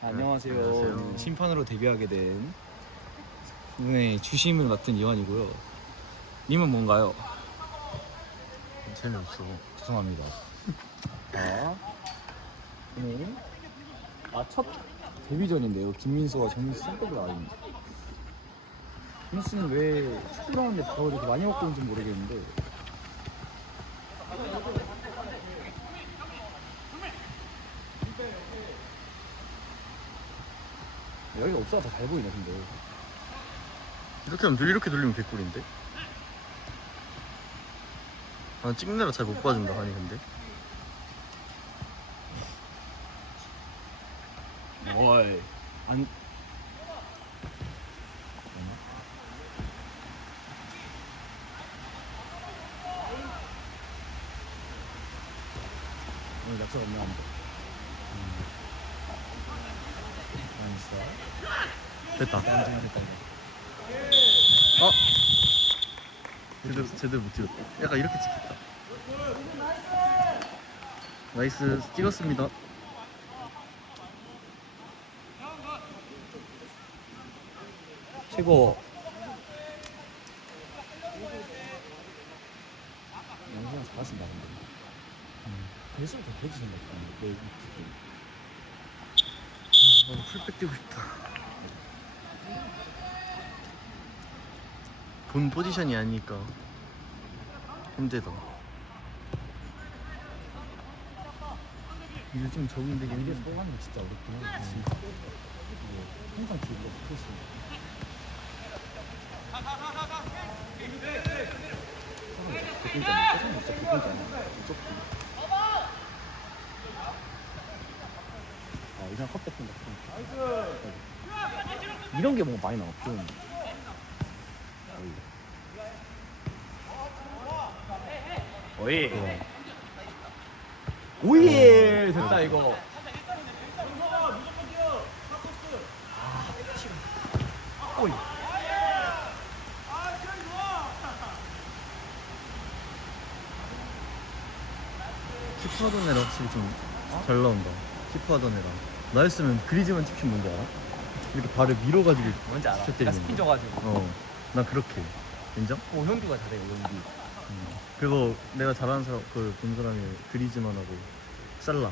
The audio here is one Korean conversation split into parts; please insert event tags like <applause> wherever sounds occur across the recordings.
안녕하세요. 안녕하세요. 심판으로 데뷔하게 된 이번에 주심을 맡은 이완이고요. 님은 뭔가요? 재미없어. 죄송합니다. 자, 오늘 아첫 데뷔전인데요. 김민수와 정민수 선급이 나와있습니다. 김민수는 왜 축구를 하는데 밥을 이렇게 많이 먹고 있는지 모르겠는데 여기가 없어서 더잘 보이네 근데 이렇게 하면 돌- 이렇게 돌리면 개꿀인데? 아 찍느라 잘 못 봐준다 아니 근데 뭘? 안 오늘 약속 없나 안 돼. 음. 됐다. 어? 제대로 제대로 못 찍었다 약간 이렇게 찍혔다 나이스 찍었습니다 최고. 영상 잘하신다 근데. 음. 계속 더 돼지 생겼다. 내 나도 풀백 뛰고 싶다 본 포지션이 아니니까 힘들다 요즘 저기인데 연계 소환이 진짜 어렵긴 해. 진짜. 뭐, 항상 거 붙어 있으니까. 바꾸니까 세상 없어 바꾸니까 이쪽 아 이상 컵 뺏긴다 이런 게 뭔가 많이 나와 좀 어이 어이 오예 됐다 이거. 아, 오이. 키퍼하던 애랑 확실히 좀 잘 나온다. 키퍼하던 애랑. 나였으면 그리즈만 찍힌 뭔지 알아? 이렇게 발을 밀어가지고 뭔지 알아. 때리는 스핀 거. 줘가지고. 어, 난 그렇게. 인정? 오 현규가 잘해요 현규 그리고 내가 잘하는 사람 그 본 사람이 그리즈만 하고 살라.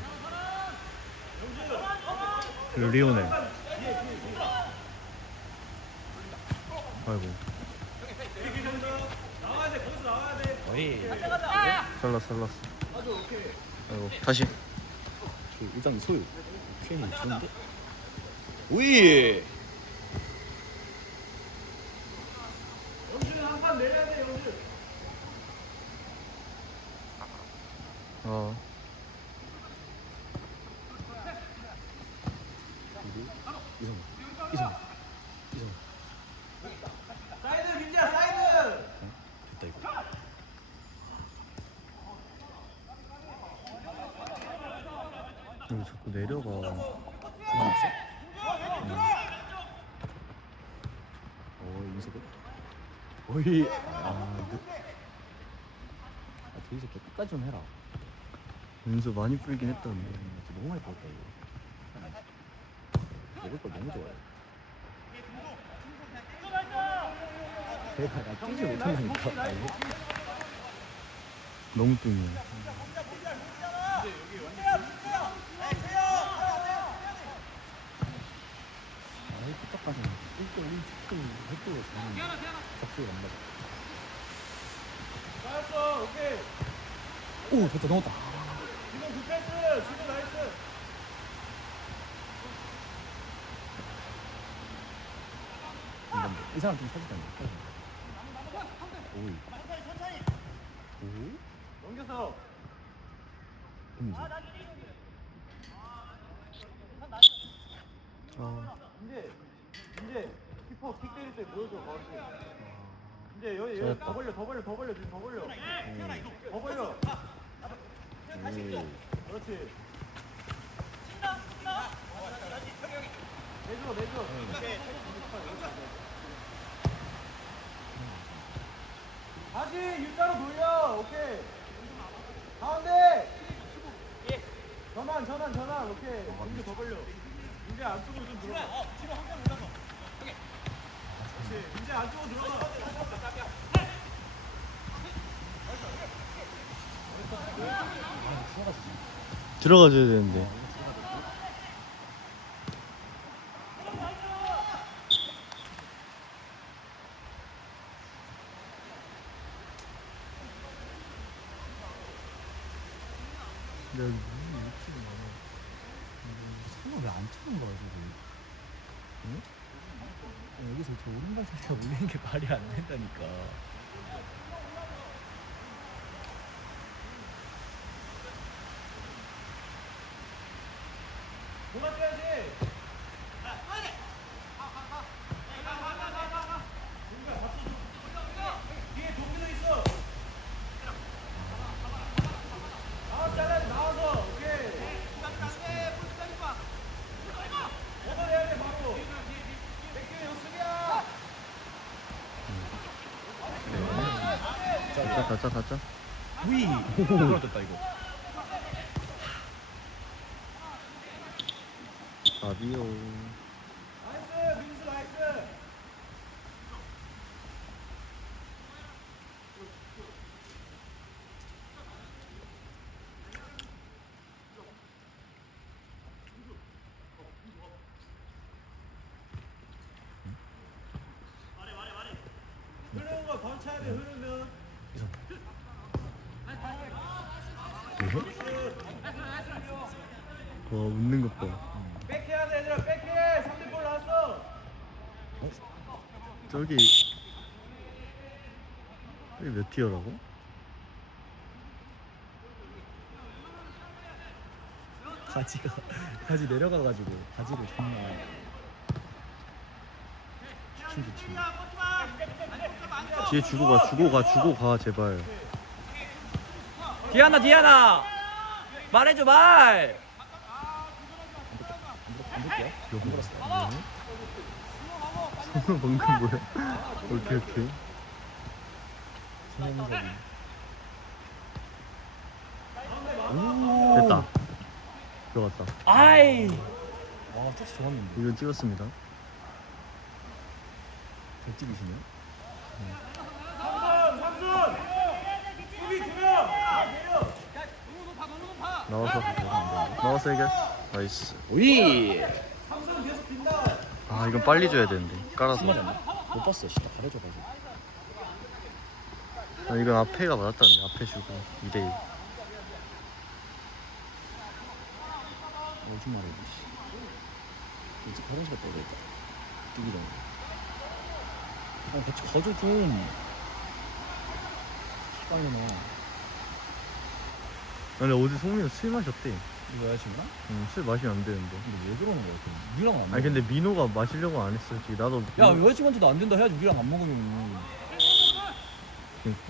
그리고 리오넬. 아이고. 어이 살라 살랐어 아이고. 다시. 그 일단 소유. 퀸이 좋은데. 오이 어 이성 이성 이성 사이드 민지야 사이드 됐다 이거 왜 자꾸 내려가. 인석은 오이. 아 느- 아 돼지 새끼 끝까지 좀 해라. 윤수 많이 풀긴 음, 진짜 너무 많이 먹었다 이거. 먹을 걸 너무 좋아해. 대박 나 뛰지 못한다니까. 아? 너무 뚱이야 아이 끝까지 1대 1 축구 획도로 잘하는 박수가 안 맞아 잘했어 오케이 오 됐다 넘었다. 지금 굿패스 지금 나이스 이 사람 좀 사주다 오이 오? 넘겨서 금지 아 이제 이제 키퍼 킥 때릴 때 보여줘 거기 이제 여기 여기. 더 벌려 더 벌려 더 벌려 지금 더 벌려 더 벌려 그렇지 내줘 내줘 다시 U자로 돌려 오케이 가운데 전환 전환 전환 오케이 이제 더 벌려 이제 안쪽으로 좀 들어가. 뒤로 한칸 올라가. 그렇지. 이제 안쪽으로 들어가. 들어가줘야 되는데. 내가 손을 왜안 차는 거야 지금? 응? 여기서 저 오른발 상태가 울리는 게 말이 안 된다니까. 그만 뛰어야지. 뒤에 동기도 있어. 나와 잘라 나와서 오케이. 얻어내야 돼 바로. 백규 연습이야. 가자 가자. 위. 그렇겠다 이거. 아비오. 흐르면. 와 웃는 것 봐. 백해야 돼 얘들아 백해. 3대골 나왔어. 저기 여기 몇 티어라고? 바지가 바지 내려가가지고 바지를 정말 좋긴 좋지. 뒤에 주고 가 주고 가 주고 가 제발. 디아나 디아나 말해줘 말. 방금 뭐야? 오케이 오케이. 됐다. 들어갔다. 아이. 와 터치 좋았는데. 이건 찍었습니다. 별집이시네. 삼선 삼선. 수비 두 명. 내려. 나와서 나와서 해결. 나이스. 빈다. 아 이건 빨리 줘야 되는데. 깔아서. 못 봤어. 진짜 가려져가지고. 아, 이건 앞에가 맞았다는데 앞에 주고 2대1 오줌 마르기. 이제 화장실 갔다 오겠다. 뛰기 전에. 아 같이 가져 좀. 시간이나. 근데 어제 송민호 술 마셨대 이거 여자친구나? 응, 술 마시면 안 되는데 근데 왜 그러는 거야? 그럼? 우리랑은 안 아니 근데 민호가 마시려고 안 했어 지금 나도 야 민호- 여자친구한테도 안 된다 해야지 우리랑 안 먹으면 그러니까.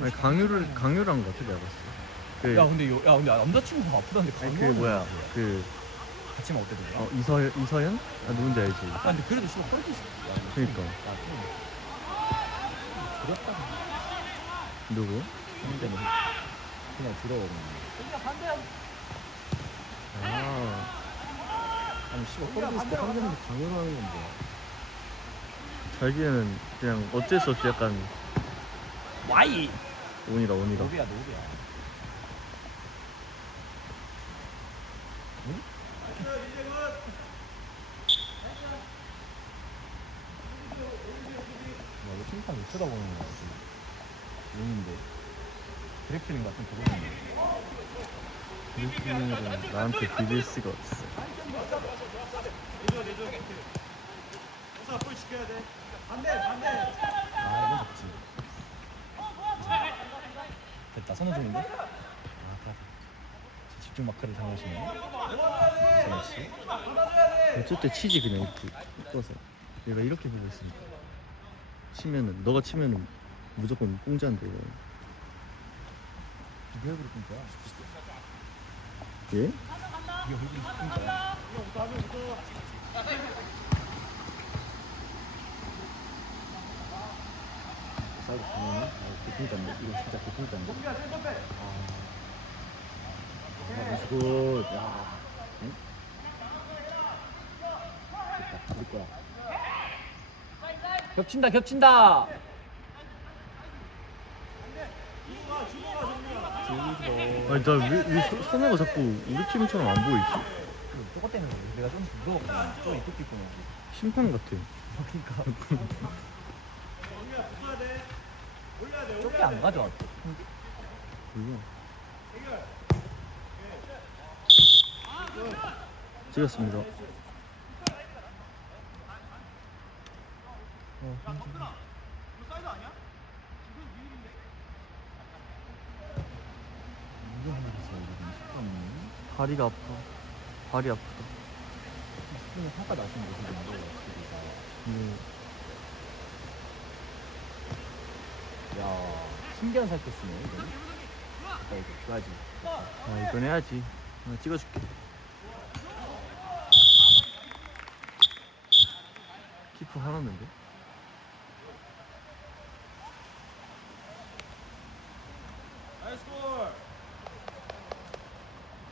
아니 강유를 강유를 한거 같아 내가 봤을 때. 그, 야 근데 여, 야 근데 남자친구가 아프다는데 아니, 그 강요하는 뭐야 거야. 그 같이 먹을 때도 어, 이서 이서연? 아 누군지 알지? 야 근데 그래도 싫어 헐기 있어 그러니까 두렵다 누구? 근데는 그냥 그냥 아 아니 씨발 헐기 있을 때 한대는 강요하는 건 뭐야 자기는 그냥 어쩔 수 없이 약간 와이! 온이다 온이다. 노비야 노비야. 야, 이거 핑판 못 쳐다보는 거야, 지금. 용인데. 드래플링 같은 그거인데. 그리스는 나한테 비빌 수가 없어. 아. 됐다, 선우 좋은데? 아, 다. 집중 마크를 당하시네. 어쩔 때 치지 그냥 이렇게 떠서 얘가 이렇게 보고 있으니까 치면은 너가 치면은 무조건 공짜인데 이거 거야? 예? 보면은 아, 개꿀단데 이거 진짜 빼. 아, 나이스 굿 야. 응? 줄 거야. 겹친다 겹친다. 아니 나왜 선우가 자꾸 우리 팀처럼 안 보이지? 저거 때문에 내가 좀 무서웠구나. 좀 이쁘게 있구나. 심판 같아. 그러니까. <laughs> 좁게 안 가져왔대. 몰라. 찍었습니다. 이거 하나 있어. 이거 식감이. 다리가 아파. 발이 아프다. 스푼에 살까 나신 모습인데. 음, 야 신기한 살코 쓰네. 이거. 아 이거 좋아지. 아 이건 해야지. 나 찍어줄게. 키프 하나는데?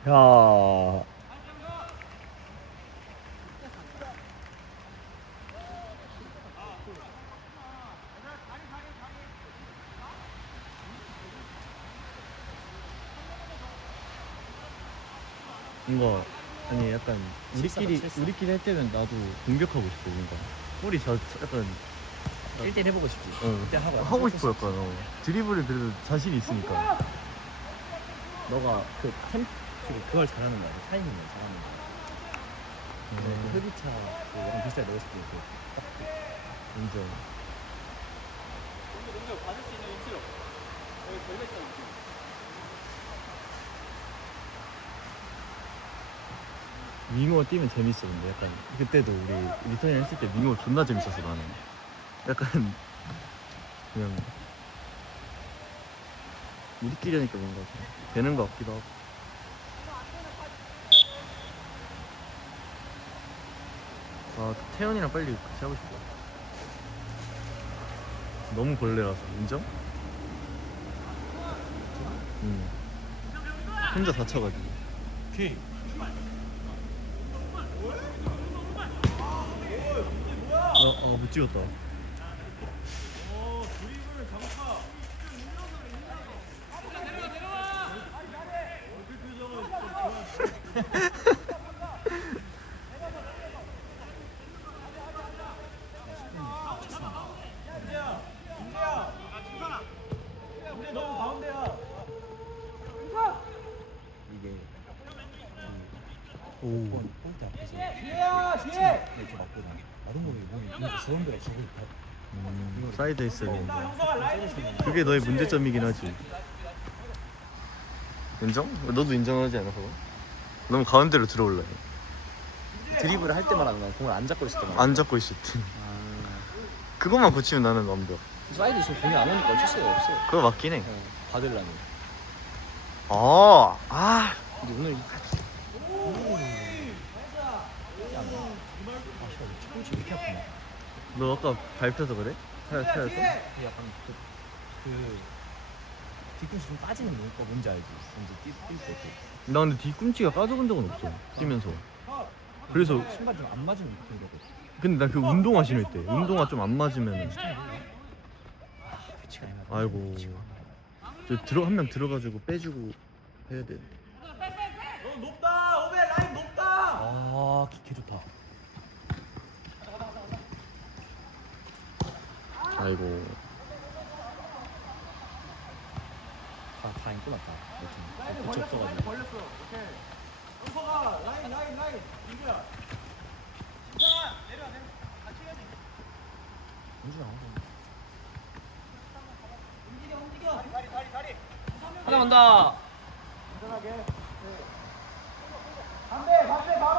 야. 뭔가 아니 약간 우리끼리. 우리끼리 할 때는 나도 공격하고 싶어 뭔가 볼이 저 약간 1대1 해보고 싶지. 어, 그때 하고 하고 싶어 약간 어. 드리블을 그래도 자신이 있으니까 너가 그 템, 그 그걸 잘하는 거야. 그 타이밍을 잘하는 거야. 그 음, 흡입차 그 약간 비슷하게 넣었을 때 그, 딱 그. 인정 윙어 뛰면 재밌어 근데 약간 그때도 우리 리턴을 했을 때 윙어 존나 재밌었어 나는 약간 그냥 우리끼리 하니까 뭔가 좀 되는 것 같기도 하고 아 태연이랑 빨리 같이 하고 싶어 너무 벌레라서 인정? 응 혼자 다쳐가지고 오케이. 아, 아, 못 찍었다. 근데 너무 가운데야. 이게 오. 앞에서. 이렇게 맞거든. 몸이 저걸 다 음, 사이드 있어야 라인 그게 너의 문제점이긴 하지. 인정? 너도 인정하지 않아, 그거? 너무 가운데로 들어올래. 드리블을 할 때만 하는 거야. 공을 안 잡고 있을 때만. 안 잡고 있을 때. 그것만 고치면 나는 완벽. 사이드 지금 공이 안 오니까 어쩔 수가 없어. 그거 맞긴 해. 어, 받으려면. 아, 아. 근데 오늘 이- 야, 아, 첫 번째 왜 이렇게 아프냐? 너 아까 밟혀서 그래? 그 약간 그, 그 뒤꿈치 좀 빠지는 거 뭔지 알지? 뭔지 뛸 때. 나 근데 뒤꿈치가 까져본 적은 없어. 뛰면서. 그래서, 신발 좀 안 맞으면 그러거든. 근데 나 그 운동화 신을 때. 운동화 좀 안 맞으면. 위치가 아니라. 아이고. 저 들어, 한 명 들어가지고 빼주고 해야 돼. 너 높다. 오베 라인 높다. 아, 개 좋다. 아이고. 다, 다 인고 났다. 라인 이렇게. 벌렸어. 붙여 라인 없어가지고. 벌렸어. 오케이. 형서가 라인 라인 라인. 민규야. 진짜 내려 내려. 같이 해야지. 민준아, 움직여 움직여. 다리 다리 다리. 하나 온다. 안전하게. 네. 반대 반대 바로.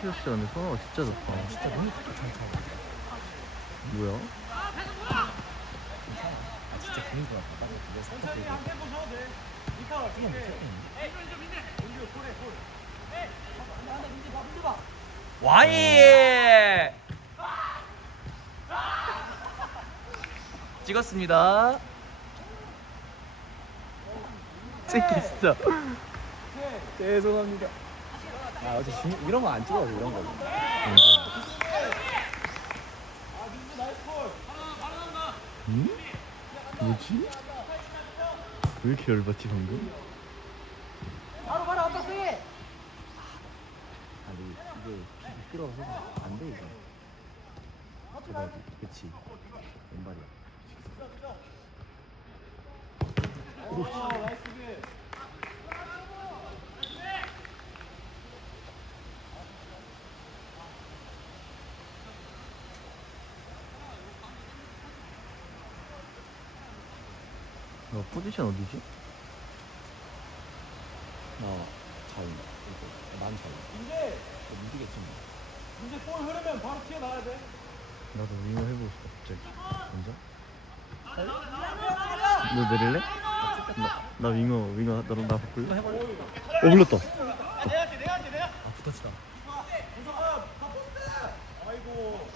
티셔츠 안에 선호가 어, 진짜 좋다. 아, 진짜 너무 괜찮다. 뭐야? 아, 진짜 그런 거 같아. 나도 그거 와이! 찍었습니다. 새끼 진짜. 죄송합니다. 아 어제 중, 이런 거 안 찍어도 돼, 이런 거. 응? 뭐지? 왜 이렇게 열받지 방금? 바로 바로 아빠 세. 아니 이게 미끄러워서 안돼 이거. 제발 그렇지. 왼발이야. 아 나이스 비. 포지션 어디지? 나. 이거 난 자인. 이제 무디겠지 뭐. 이제 볼 흐르면 바로 튀어나와야 돼. 나도 윙어 해보고 싶어 갑자기. 먼저? 너 내릴래? 나, 나 윙어 윙어 나랑 나 바꿀래? 어 흘렀다. 내야지 내야지 내야. 아 붙어치다. 우성아 다 포스트. 아이고.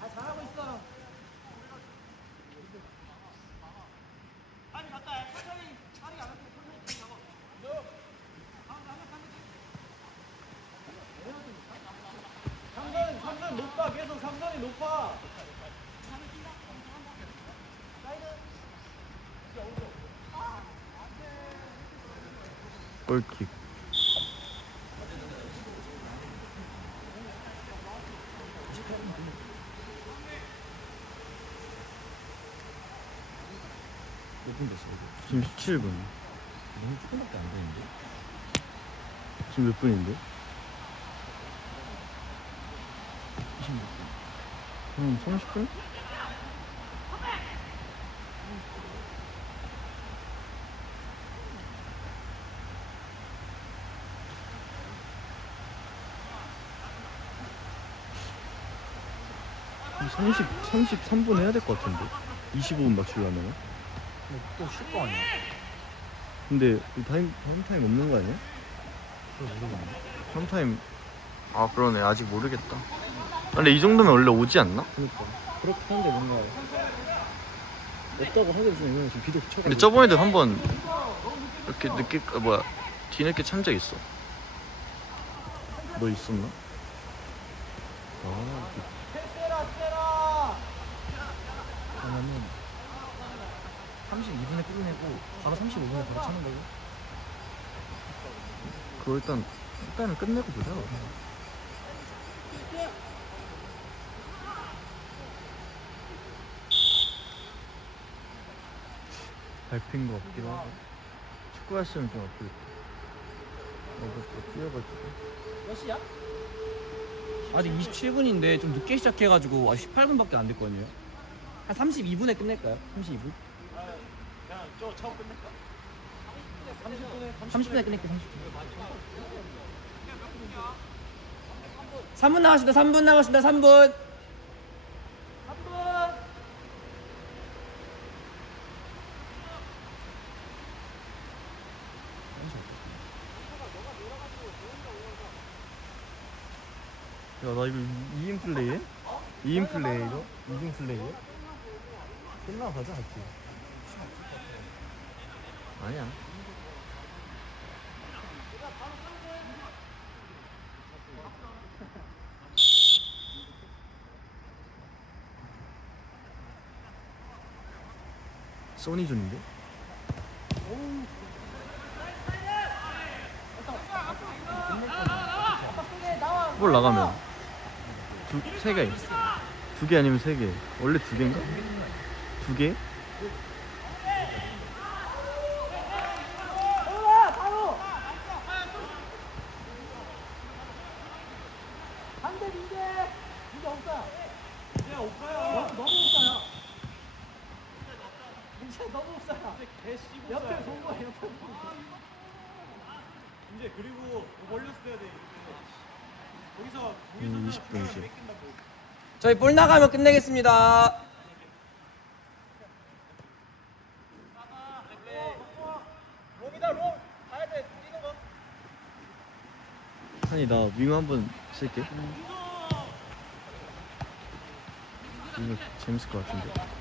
아 잘하고 있어. 아니 갔다 천천히 빠르게 안 할게 천천히 잡아. 삼선 삼선 높아 계속 높아. 골킥. 몇분 됐어? 지금 17분. 너무 조금밖에 안 되는데. 지금 몇 분인데? 26분. 한 30분? 한 30, 33분 해야 될 것 같은데? 25분 맞추려면? 근데 또쉴 거 아니야? 근데 이 타임, 타임 타임 없는 거 아니야? 그걸 모르겠네. 타임 타임 아 그러네 아직 모르겠다 근데 이 정도면 원래 오지 않나? 그니까. 그렇게 하는데 뭔가 없다고 하기도 좀 이거는 지금 비도 쳐가지고. 근데 저번에도 한 번 이렇게 늦게 아, 뭐야 뒤늦게 찬 적 있어 너 있었나? 아, 세라 세라. 그러면은 32분에 끝내고 바로 35분에 바로 차는 걸로. 그거 일단 일단은 끝내고 보자 밟힌 거 같기도 하고 축구 했으면 좀 아프겠다 어, 뭐 뛰어가지고 몇 시야? 아직 27분인데 좀 늦게 시작해가지고 아 18분밖에 안 됐거든요. 한 32분에 끝낼까요? 32분? 그냥 저 차고 끝낼까? 30분에 30분에 끝낼게 30분. 3분 남았습니다. 3분 남았습니다. 3분. 3분. 야 나 이거 2인 플레이해? 2인 플레이 이거? 2인 플레이해? 끝나고 가자 같이 아니야 소니 존인데? 볼 나가면 두, 세 개. 두 개 아니면 세 개. 원래 두 개인가? 두 개? 옆에 본 거야 옆에 본 거. 민재 그리고 멀렸을 때야 돼. 20분 음, 20. 저희 볼 나가면 끝내겠습니다. 아니 나 윙어 한번 쓸게. 이거 재밌을 것 같은데.